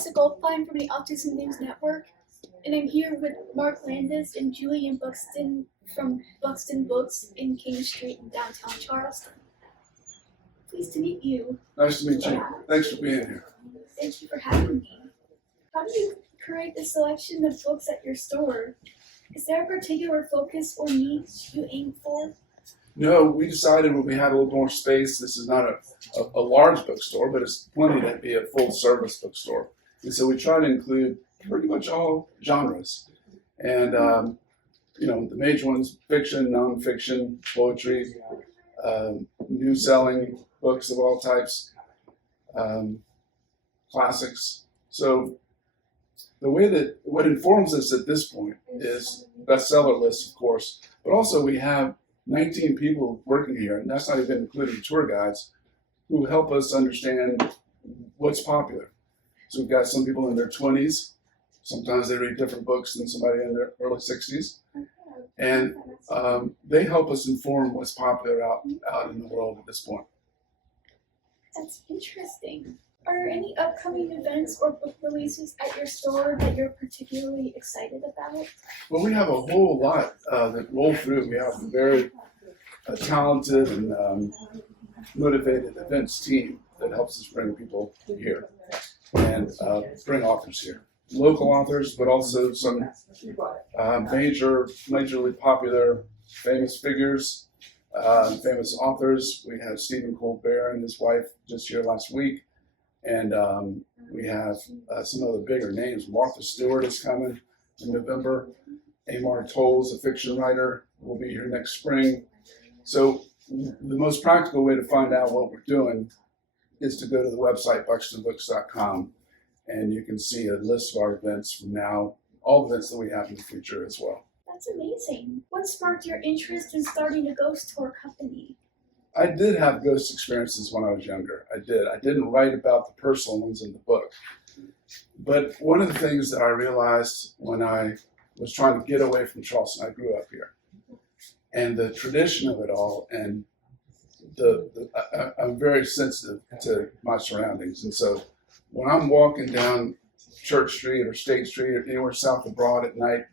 Melissa Goldfine from the Autism News Network, and I'm here with Mark Landis and Julian Buxton from Buxton Books in King Street in downtown Charleston. Pleased to meet you. Nice to meet you. Thanks for being here. Thank you for having me. How do you create the selection of books at your store? Is there a particular focus or niche you aim for? No, we decided when we had a little more space, this is not a large bookstore, but it's plenty to be a full-service bookstore. And so we try to include pretty much all genres. And, the major ones, fiction, nonfiction, poetry, new-selling books of all types, classics. So the way that what informs us at this point is bestseller lists, of course, but also we have 19 people working here, and that's not even including tour guides, who help us understand what's popular. So we've got some people in their 20s. Sometimes they read different books than somebody in their early 60s. And they help us inform what's popular out in the world at this point. That's interesting. Are there any upcoming events or book releases at your store that you're particularly excited about? Well, we have a whole lot that roll through. We have a very talented and motivated events team that helps us bring people here and bring authors here. Local authors, but also some majorly popular, famous figures, famous authors. We had Stephen Colbert and his wife just here last week. And we have some of the bigger names. Martha Stewart is coming in November. Amar Tolles, a fiction writer, will be here next spring. So the most practical way to find out what we're doing is to go to the website, buxtonbooks.com, and you can see a list of our events from now, all the events that we have in the future as well. That's amazing. What sparked your interest in starting a ghost tour company? I did have ghost experiences when I was younger. I did. I didn't write about the personal ones in the book. But one of the things that I realized when I was trying to get away from Charleston, I grew up here, and the tradition of it all, and I'm very sensitive to my surroundings. And so when I'm walking down Church Street or State Street or anywhere south of Broad at night,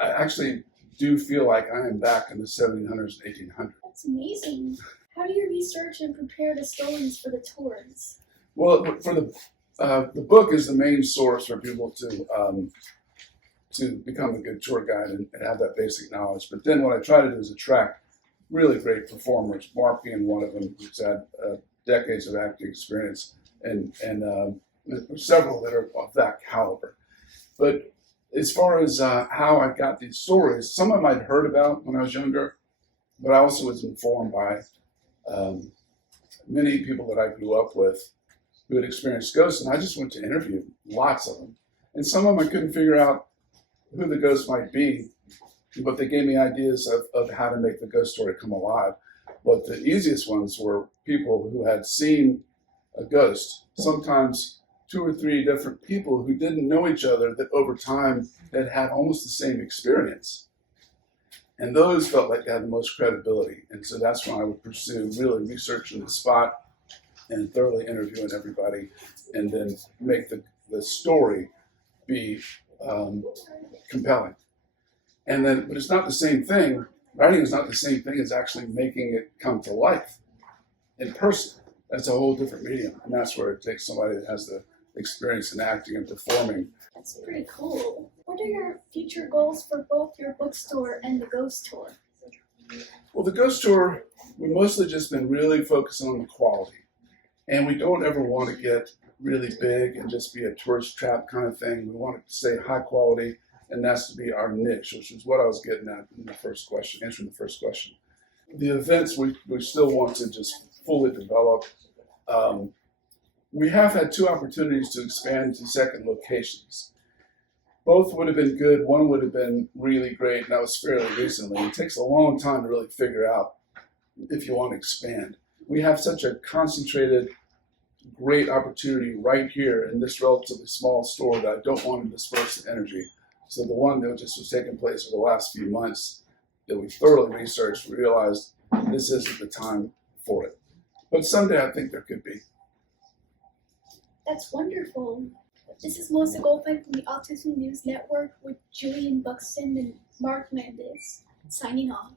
I actually do feel like I am back in the 1700s and 1800s. That's amazing. How do you research and prepare the stories for the tours? Well, for the book is the main source for people to become a good tour guide and have that basic knowledge. But then what I try to do is attract really great performers, Mark being one of them, who's had decades of acting experience, and several that are of that caliber. But as far as how I got these stories, some of them I'd heard about when I was younger, but I also was informed by many people that I grew up with who had experienced ghosts, and I just went to interview lots of them. And some of them I couldn't figure out who the ghost might be, but they gave me ideas of how to make the ghost story come alive. But the easiest ones were people who had seen a ghost, sometimes 2 or 3 different people who didn't know each other that over time had almost the same experience. And those felt like they had the most credibility. And so that's when I would pursue really researching the spot and thoroughly interviewing everybody, and then make the story be compelling. And then, but it's not the same thing. Writing is not the same thing as actually making it come to life in person. That's a whole different medium. And that's where it takes somebody that has the experience in acting and performing. That's pretty cool. What are your future goals for both your bookstore and the ghost tour? Well, the ghost tour, we've mostly just been really focusing on the quality. And we don't ever want to get really big and just be a tourist trap kind of thing. We want it to stay high quality, and that's to be our niche, which is what I was getting at in the first question, answering the first question. The events we still want to just fully develop. We have had 2 opportunities to expand to second locations. Both would have been good. One would have been really great, and that was fairly recently. It takes a long time to really figure out if you want to expand. We have such a concentrated, great opportunity right here in this relatively small store that I don't want to disperse the energy. So the one that just was taking place over the last few months that we thoroughly researched, we realized this isn't the time for it. But someday I think there could be. That's wonderful. This is Melissa Goldbeck from the Autism News Network with Julian, Buxton, and Mark Landis, signing off.